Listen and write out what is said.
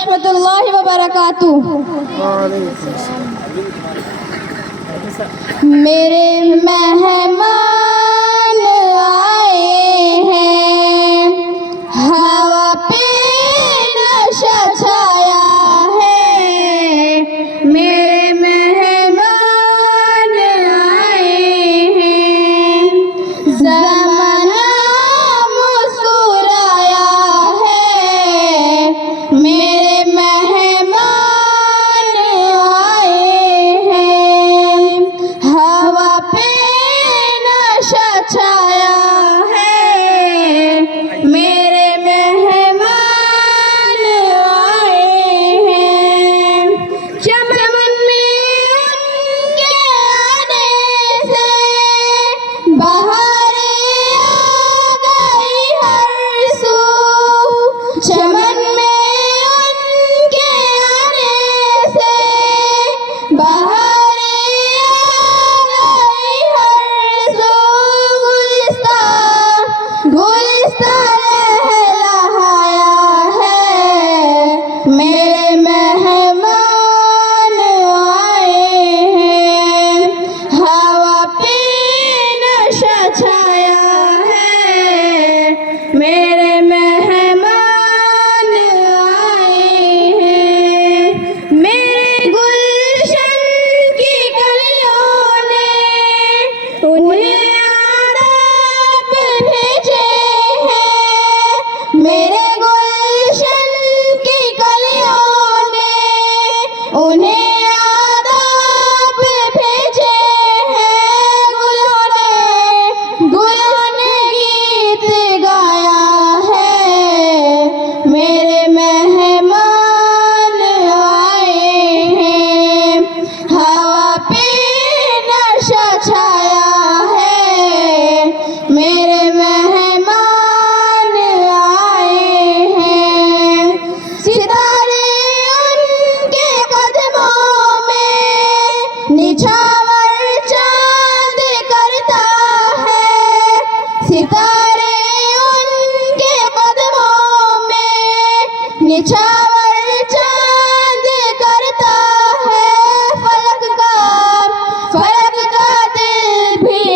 रहमतुल्लाहि व बरकातुहू। मेरे मेहमान आए हैं, हवा पे नशा छाया है। मेरे मेहमान आए हैं, ज़माना मुस्कुराया है। मेरे मेहमान आए हैं, हवा पे नशा छाया है। मेरे मेहमान आए हैं, चमन में उनके आने से बहारें आ गई हर सू। चमन में उनके आने से बहारें आ गई हर सू। गुलिस्तान लहलहाया है। मेरे मेहमान आए हैं, हवा पे नशा छाया है। मेरे मेहमान आए हैं, मेरे गुलशन की कलियों ने उन्हें आदाब भेजे हैं। मेरे गुलशन की कलियों ने उन्हें आदाब भेजे हैं। गुलों ने गीत गाया है। मेरे मेहमान आए हैं, हवा पे नशा छाया है। मेरे मेहमान आए हैं, सितारे उनके कदमों में निछावर चांद करता है। सितारे उनके कदमों में निछावर